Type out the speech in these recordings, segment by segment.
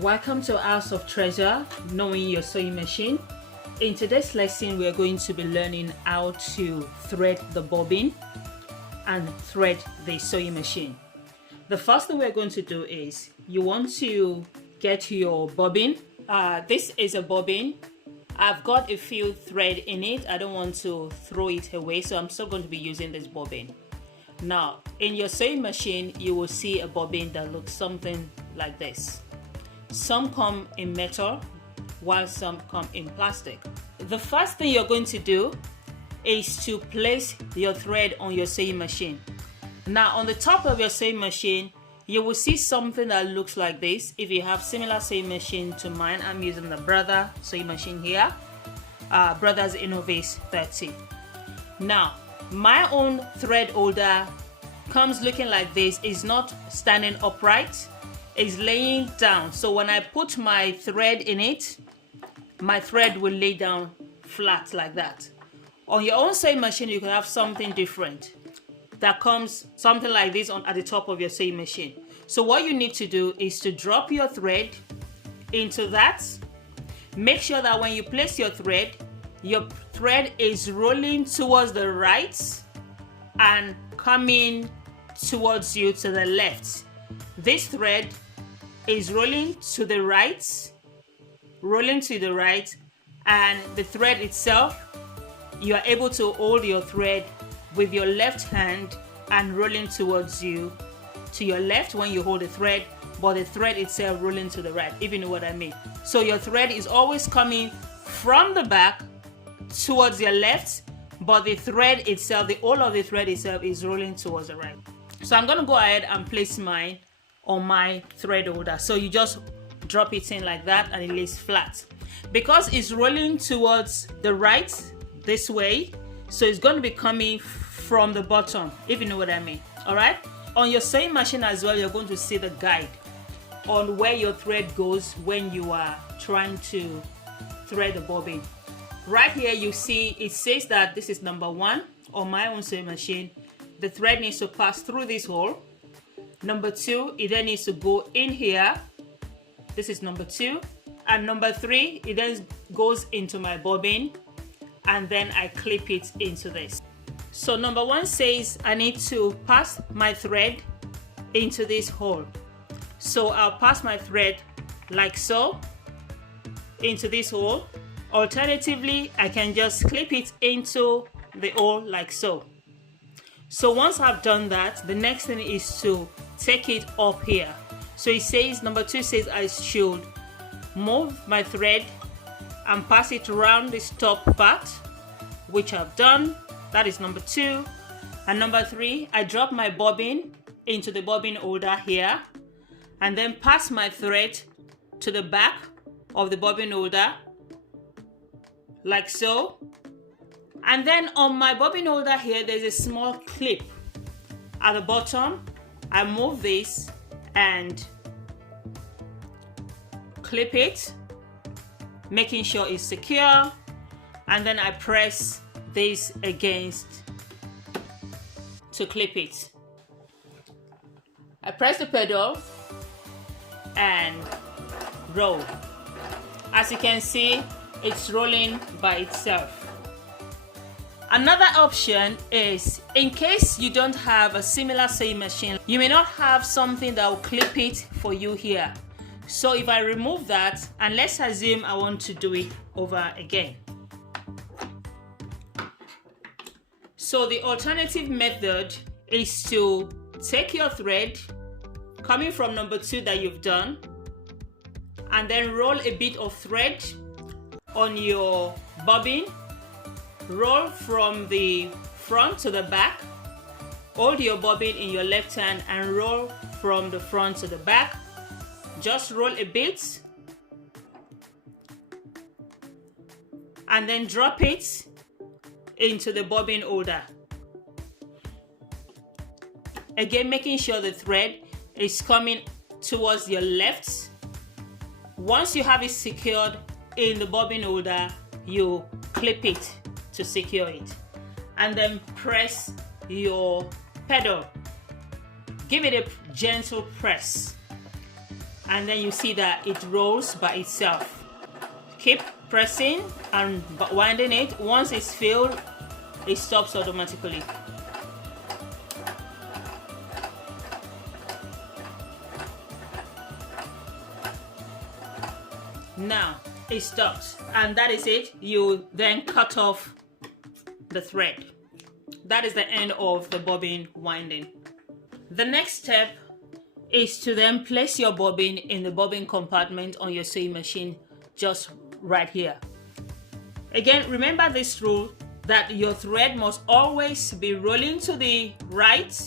Welcome to House of Treasure, knowing your sewing machine. In today's lesson, we are going to be learning how to thread the bobbin and thread the sewing machine. The first thing we're going to do is you want to get your bobbin. This is a bobbin. I've got a few thread in it. I don't want to throw it away, so I'm still going to be using this bobbin. Now, in your sewing machine, you will see a bobbin that looks something like this. Some come in metal, while some come in plastic. The first thing you're going to do is to place your thread on your sewing machine. Now, on the top of your sewing machine, you will see something that looks like this. If you have similar sewing machine to mine, I'm using the Brother sewing machine here, Brother's Innovace 30. Now, my own thread holder comes looking like this. It's not standing upright, it's laying down. So when I put my thread in it, my thread will lay down flat like that. On your own sewing machine, you can have something different that comes something like this at the top of your sewing machine. So what you need to do is to drop your thread into that. Make sure that when you place your thread is rolling towards the right and coming towards you to the left. This thread is rolling to the right, and the thread itself, you are able to hold your thread with your left hand and rolling towards you to your left when you hold the thread, but the thread itself rolling to the right, if you know what I mean. So your thread is always coming from the back towards your left, but the thread itself, the whole of the thread itself is rolling towards the right. So I'm going to go ahead and place mine on my thread holder. So you just drop it in like that and it lays flat. Because it's rolling towards the right this way, so it's going to be coming from the bottom, if you know what I mean. Alright? On your sewing machine as well, you're going to see the guide on where your thread goes when you are trying to thread the bobbin. Right here you see it says that this is number 1 on my own sewing machine. The thread needs to pass through this hole. Number 2, it then needs to go in here. This is number 2. And number 3, it then goes into my bobbin, and then I clip it into this. So number 1 says I need to pass my thread into this hole. So I'll pass my thread like so into this hole. Alternatively, I can just clip it into the hole like so. So once I've done that, the next thing is to take it up here. So it says, number 2 says I should move my thread and pass it around this top part, which I've done. That is number 2. And number 3, I drop my bobbin into the bobbin holder here and then pass my thread to the back of the bobbin holder like so. And then on my bobbin holder here, there's a small clip at the bottom. I move this and clip it, making sure it's secure, and then I press this against to clip it. I press the pedal and roll. As you can see, it's rolling by itself. Another option is, in case you don't have a similar sewing machine, you may not have something that will clip it for you here. So if I remove that, and let's assume I want to do it over again. So the alternative method is to take your thread coming from number 2 that you've done, and then roll a bit of thread on your bobbin. Roll from the front to the back. Hold your bobbin in your left hand and roll from the front to the back. Just roll a bit and then drop it into the bobbin holder. Again, making sure the thread is coming towards your left. Once you have it secured in the bobbin holder, you clip it to secure it, and then press your pedal. Give it a gentle press. and then you see that it rolls by itself. Keep pressing and winding it. Once it's filled, it stops automatically. Now it stops, and that is it. You then cut off the thread. That is the end of the bobbin winding. The next step is to then place your bobbin in the bobbin compartment on your sewing machine, just right here. Again, remember this rule that your thread must always be rolling to the right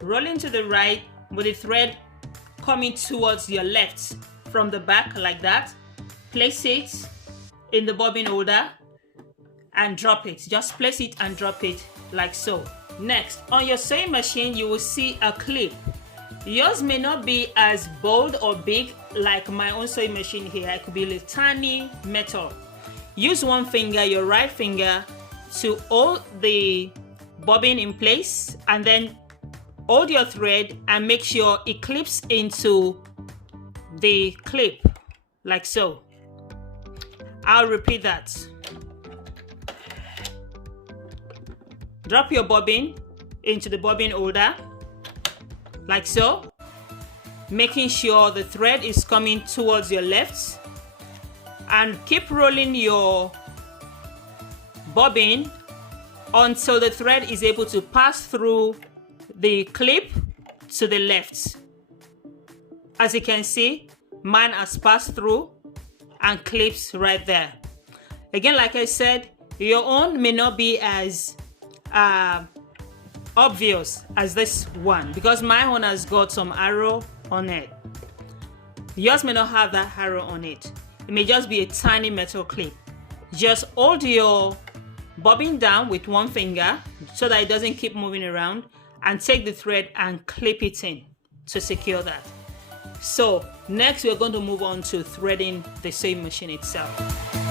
with the thread coming towards your left from the back, like that. Place it in the bobbin holder and drop it. Just place it and drop it like so. Next, on your sewing machine, you will see a clip. Yours may not be as bold or big like my own sewing machine here. It could be a tiny metal. Use one finger, your right finger, to hold the bobbin in place, and then hold your thread and make sure it clips into the clip like so. I'll repeat that. Drop your bobbin into the bobbin holder like so, making sure the thread is coming towards your left, and keep rolling your bobbin until the thread is able to pass through the clip to the left. As you can see, mine has passed through and clips right there. Again, like I said, your own may not be as obvious as this one, because my one has got some arrow on it. Yours may not have that arrow on it. It may just be a tiny metal clip. Just hold your bobbin down with one finger so that it doesn't keep moving around, and take the thread and clip it in to secure that. So next we're going to move on to threading the sewing machine itself.